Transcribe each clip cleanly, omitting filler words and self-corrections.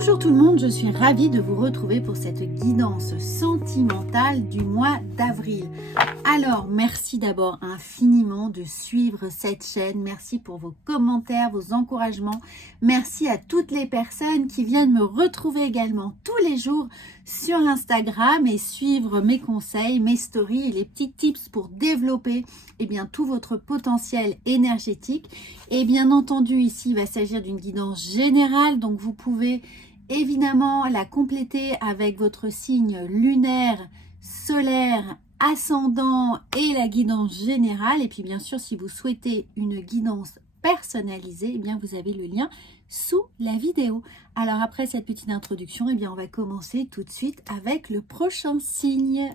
Bonjour tout le monde, je suis ravie de vous retrouver pour cette guidance sentimentale du mois d'avril. Alors, merci d'abord infiniment de suivre cette chaîne. Merci pour vos commentaires, vos encouragements. Merci à toutes les personnes qui viennent me retrouver également tous les jours sur Instagram et suivre mes conseils, mes stories et les petits tips pour développer tout votre potentiel énergétique. Et bien entendu, ici, il va s'agir d'une guidance générale, donc vous pouvez évidemment la compléter avec votre signe lunaire, solaire, ascendant et la guidance générale. Et puis bien sûr, si vous souhaitez une guidance personnalisée, vous avez le lien sous la vidéo. Alors après cette petite introduction, on va commencer tout de suite avec le prochain signe.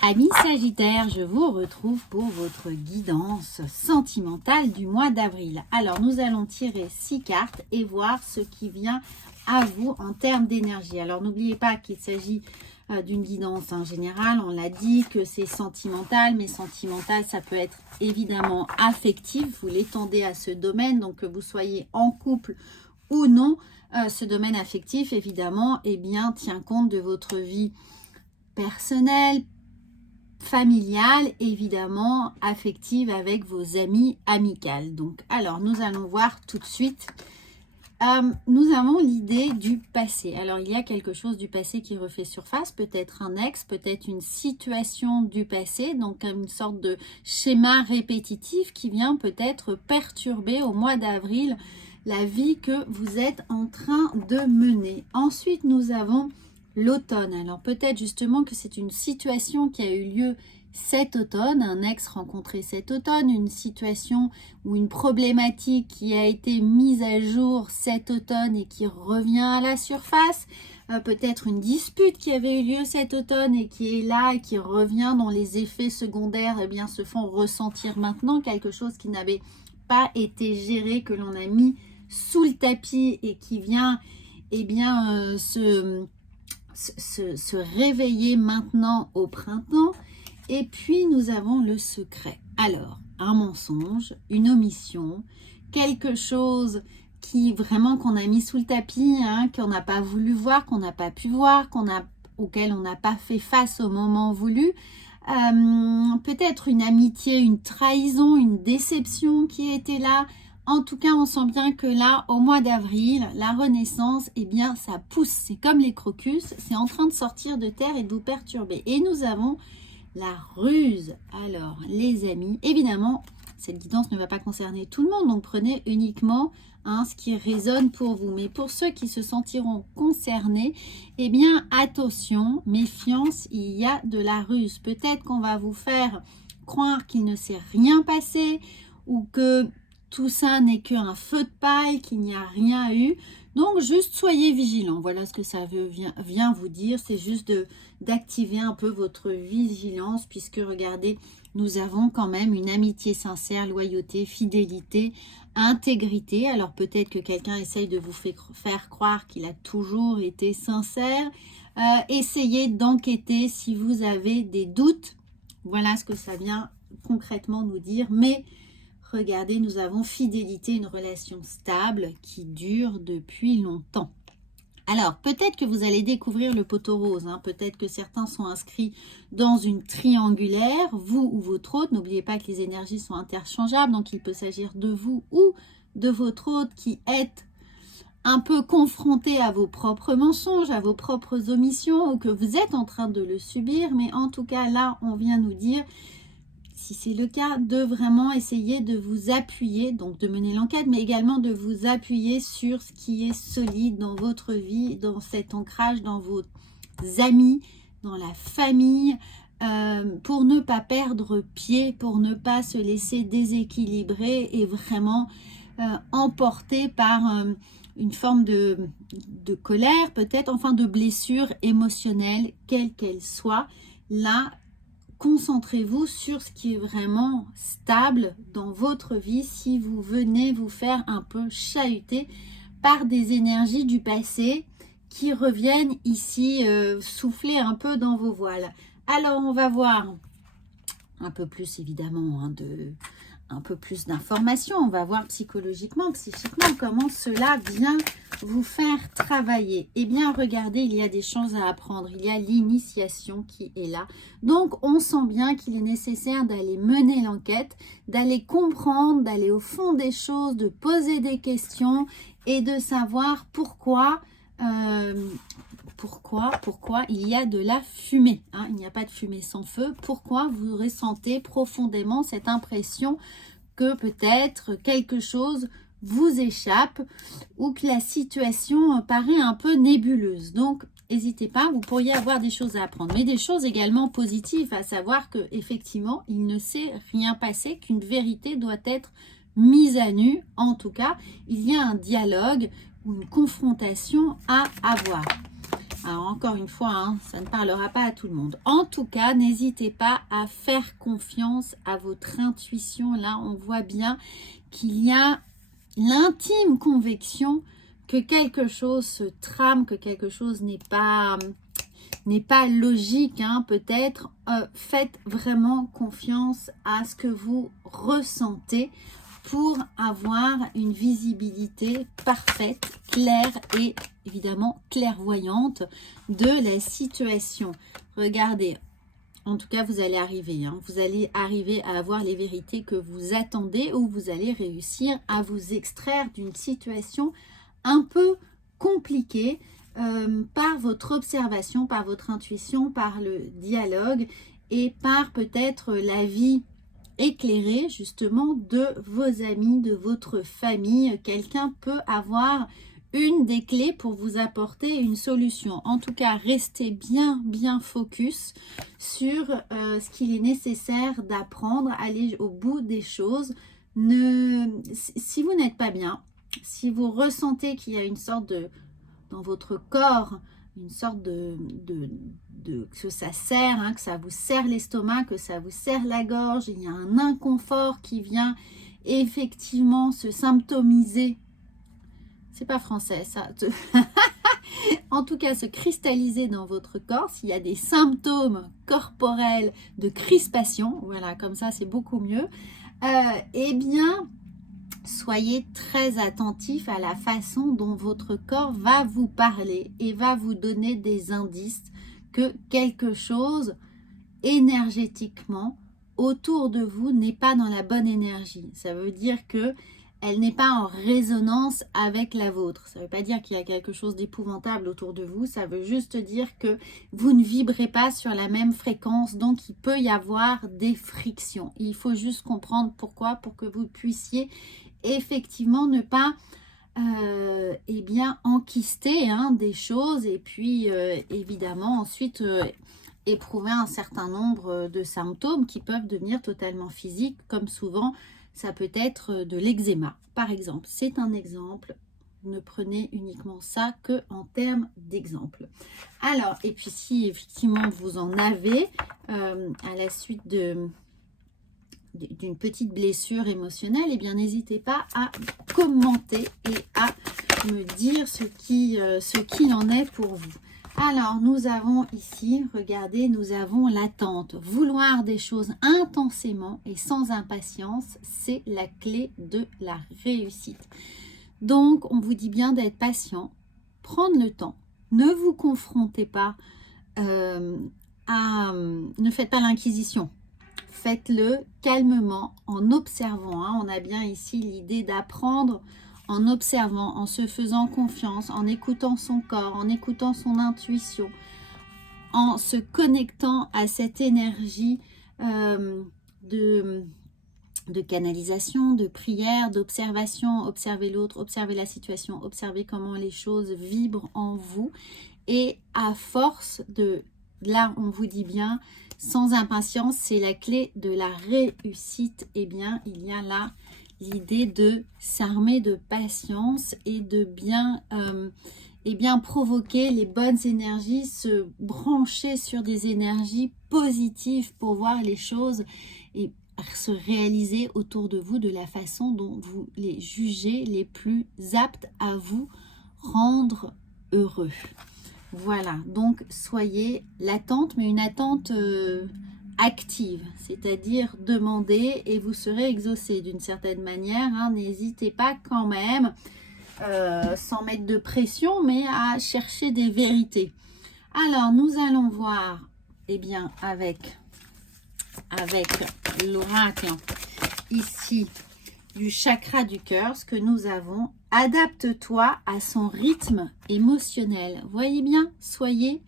Amis Sagittaire, je vous retrouve pour votre guidance sentimentale du mois d'avril. Alors nous allons tirer 6 cartes et voir ce qui vient à vous en termes d'énergie. Alors n'oubliez pas qu'il s'agit d'une guidance générale. On l'a dit que c'est sentimental, mais sentimental, ça peut être évidemment affectif. Vous l'étendez à ce domaine, donc que vous soyez en couple ou non. Ce domaine affectif, évidemment, tient compte de votre vie personnelle, familiale, évidemment, affective avec vos amis amicales. Donc, alors, nous allons voir tout de suite. Nous avons l'idée du passé. Alors, il y a quelque chose du passé qui refait surface, peut-être un ex, peut-être une situation du passé, donc une sorte de schéma répétitif qui vient peut-être perturber au mois d'avril la vie que vous êtes en train de mener. Ensuite, nous avons l'automne. Alors, peut-être justement que c'est une situation qui a eu lieu cet automne, un ex rencontré cet automne, une situation ou une problématique qui a été mise à jour cet automne et qui revient à la surface, peut-être une dispute qui avait eu lieu cet automne et qui est là et qui revient, dont les effets secondaires se font ressentir maintenant, quelque chose qui n'avait pas été géré, que l'on a mis sous le tapis et qui vient se réveiller maintenant au printemps. Et puis, nous avons le secret. Alors, un mensonge, une omission, quelque chose qui vraiment qu'on a mis sous le tapis, qu'on n'a pas voulu voir, qu'on n'a pas pu voir, auquel on n'a pas fait face au moment voulu. Peut-être une amitié, une trahison, une déception qui était là. En tout cas, on sent bien que là, au mois d'avril, la renaissance, ça pousse. C'est comme les crocus, c'est en train de sortir de terre et de vous perturber. Et nous avons la ruse. Alors, les amis, évidemment, cette guidance ne va pas concerner tout le monde, donc prenez uniquement ce qui résonne pour vous. Mais pour ceux qui se sentiront concernés, attention, méfiance, il y a de la ruse. Peut-être qu'on va vous faire croire qu'il ne s'est rien passé ou que tout ça n'est qu'un feu de paille, qu'il n'y a rien eu. Donc, juste soyez vigilants. Voilà ce que ça vient vous dire. C'est juste d'activer un peu votre vigilance puisque, regardez, nous avons quand même une amitié sincère, loyauté, fidélité, intégrité. Alors, peut-être que quelqu'un essaye de vous faire croire qu'il a toujours été sincère. Essayez d'enquêter si vous avez des doutes. Voilà ce que ça vient concrètement nous dire. Mais regardez, nous avons fidélité, une relation stable qui dure depuis longtemps. Alors, peut-être que vous allez découvrir le poteau rose. Peut-être que certains sont inscrits dans une triangulaire, vous ou votre hôte. N'oubliez pas que les énergies sont interchangeables. Donc, il peut s'agir de vous ou de votre hôte qui êtes un peu confronté à vos propres mensonges, à vos propres omissions, ou que vous êtes en train de le subir. Mais en tout cas, là, on vient nous dire, si c'est le cas, de vraiment essayer de vous appuyer, donc de mener l'enquête, mais également de vous appuyer sur ce qui est solide dans votre vie, dans cet ancrage, dans vos amis, dans la famille, pour ne pas perdre pied, pour ne pas se laisser déséquilibrer et vraiment emporter par une forme de colère, peut-être, enfin de blessure émotionnelle, quelle qu'elle soit. Là, concentrez-vous sur ce qui est vraiment stable dans votre vie si vous venez vous faire un peu chahuter par des énergies du passé qui reviennent ici souffler un peu dans vos voiles. Alors, on va voir un peu plus évidemment un peu plus d'informations. On va voir psychologiquement, psychiquement comment cela vient vous faire travailler? Eh bien, regardez, il y a des choses à apprendre. Il y a l'initiation qui est là. Donc, on sent bien qu'il est nécessaire d'aller mener l'enquête, d'aller comprendre, d'aller au fond des choses, de poser des questions et de savoir pourquoi il y a de la fumée. Hein, il n'y a pas de fumée sans feu. Pourquoi vous ressentez profondément cette impression que peut-être quelque chose vous échappe ou que la situation paraît un peu nébuleuse. Donc, n'hésitez pas, vous pourriez avoir des choses à apprendre, mais des choses également positives, à savoir que effectivement, il ne s'est rien passé, qu'une vérité doit être mise à nu. En tout cas, il y a un dialogue ou une confrontation à avoir. Alors encore une fois, hein, ça ne parlera pas à tout le monde. En tout cas, n'hésitez pas à faire confiance à votre intuition. Là, on voit bien qu'il y a l'intime conviction que quelque chose se trame, que quelque chose n'est pas logique, hein, peut-être. Faites vraiment confiance à ce que vous ressentez pour avoir une visibilité parfaite, claire et évidemment clairvoyante de la situation. Regardez, en tout cas, vous allez arriver. Hein, vous allez arriver à avoir les vérités que vous attendez ou vous allez réussir à vous extraire d'une situation un peu compliquée par votre observation, par votre intuition, par le dialogue et par peut-être la vie éclairée justement de vos amis, de votre famille. Quelqu'un peut avoir une des clés pour vous apporter une solution. En tout cas, restez bien focus sur ce qu'il est nécessaire d'apprendre, aller au bout des choses. Si vous n'êtes pas bien, si vous ressentez qu'il y a une sorte de, dans votre corps, une sorte que ça serre, hein, que ça vous serre l'estomac, que ça vous serre la gorge, il y a un inconfort qui vient effectivement se symptomiser. C'est pas français ça. En tout cas, se cristalliser dans votre corps, s'il y a des symptômes corporels de crispation, voilà, comme ça c'est beaucoup mieux, eh bien, soyez très attentif à la façon dont votre corps va vous parler et va vous donner des indices que quelque chose énergétiquement autour de vous n'est pas dans la bonne énergie. Ça veut dire que elle n'est pas en résonance avec la vôtre. Ça ne veut pas dire qu'il y a quelque chose d'épouvantable autour de vous. Ça veut juste dire que vous ne vibrez pas sur la même fréquence. Donc, il peut y avoir des frictions. Il faut juste comprendre pourquoi, pour que vous puissiez effectivement ne pas eh bien, enquister hein, des choses. Et puis, évidemment, ensuite, éprouver un certain nombre de symptômes qui peuvent devenir totalement physiques, comme souvent, ça peut être de l'eczéma, par exemple. C'est un exemple. Ne prenez uniquement ça que en termes d'exemple. Alors, et puis si effectivement vous en avez à la suite d'une petite blessure émotionnelle, eh bien n'hésitez pas à commenter et à me dire ce qu'il en est pour vous. Alors, nous avons ici, regardez, nous avons l'attente. Vouloir des choses intensément et sans impatience, c'est la clé de la réussite. Donc, on vous dit bien d'être patient, prendre le temps. Ne vous confrontez pas ne faites pas l'inquisition. Faites-le calmement, en observant. Hein. On a bien ici l'idée d'apprendre en observant, en se faisant confiance, en écoutant son corps, en écoutant son intuition, en se connectant à cette énergie de canalisation, de prière, d'observation. Observez l'autre, observez la situation, observez comment les choses vibrent en vous. Et à force de, là on vous dit bien, sans impatience, c'est la clé de la réussite. Eh bien, il y a là l'idée de s'armer de patience et de bien, provoquer les bonnes énergies, se brancher sur des énergies positives pour voir les choses et se réaliser autour de vous de la façon dont vous les jugez les plus aptes à vous rendre heureux. Voilà, donc soyez l'attente, mais une attente active, c'est-à-dire demandez et vous serez exaucé d'une certaine manière. Hein, n'hésitez pas quand même sans mettre de pression, mais à chercher des vérités. Alors, nous allons voir, eh bien, avec l'oracle ici du chakra du cœur, ce que nous avons. Adapte-toi à son rythme émotionnel. Voyez bien, soyez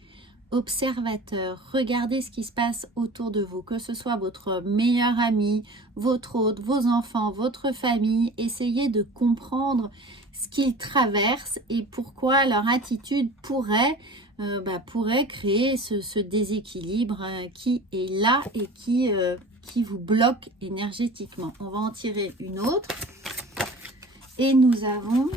observateur. Regardez ce qui se passe autour de vous, que ce soit votre meilleur ami, votre hôte, vos enfants, votre famille. Essayez de comprendre ce qu'ils traversent et pourquoi leur attitude pourrait créer ce déséquilibre qui est là et qui vous bloque énergétiquement. On va en tirer une autre. Et nous avons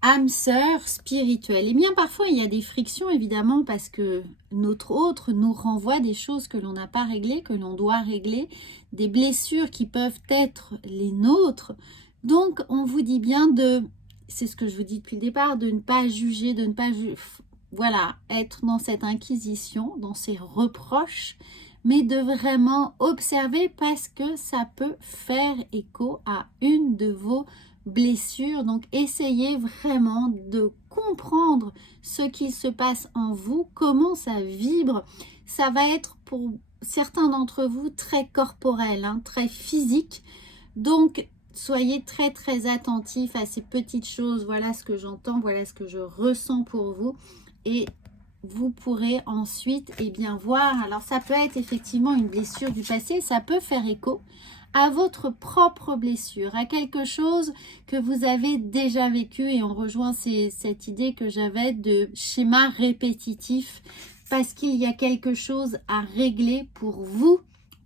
âme sœur spirituelle. Et bien parfois il y a des frictions évidemment parce que notre autre nous renvoie des choses que l'on n'a pas réglées, que l'on doit régler, des blessures qui peuvent être les nôtres. Donc on vous dit bien c'est ce que je vous dis depuis le départ, de ne pas juger, de ne pas voilà, être dans cette inquisition, dans ces reproches, mais de vraiment observer parce que ça peut faire écho à une de vos blessures. Donc essayez vraiment de comprendre ce qu'il se passe en vous, comment ça vibre. Ça va être pour certains d'entre vous très corporel, très physique. Donc soyez très très attentifs à ces petites choses. Voilà ce que j'entends, voilà ce que je ressens pour vous. Et vous pourrez ensuite voir, alors ça peut être effectivement une blessure du passé, ça peut faire écho à votre propre blessure, à quelque chose que vous avez déjà vécu, et on rejoint cette idée que j'avais de schéma répétitif, parce qu'il y a quelque chose à régler pour vous,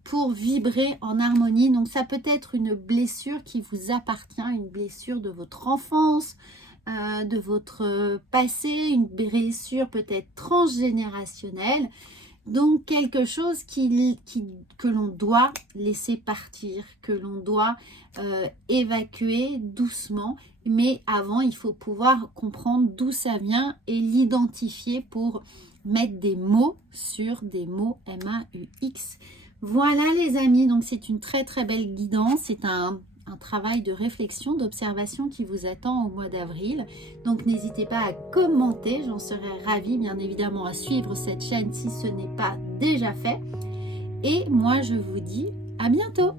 pour vibrer en harmonie. Donc ça peut être une blessure qui vous appartient, une blessure de votre enfance, de votre passé, une blessure peut-être transgénérationnelle. Donc quelque chose que l'on doit laisser partir, que l'on doit évacuer doucement. Mais avant, il faut pouvoir comprendre d'où ça vient et l'identifier pour mettre des mots sur des mots M-A-U-X. Voilà les amis, donc c'est une très très belle guidance. C'est un travail de réflexion, d'observation qui vous attend au mois d'avril. Donc n'hésitez pas à commenter, j'en serais ravie, bien évidemment, à suivre cette chaîne si ce n'est pas déjà fait. Et moi je vous dis à bientôt.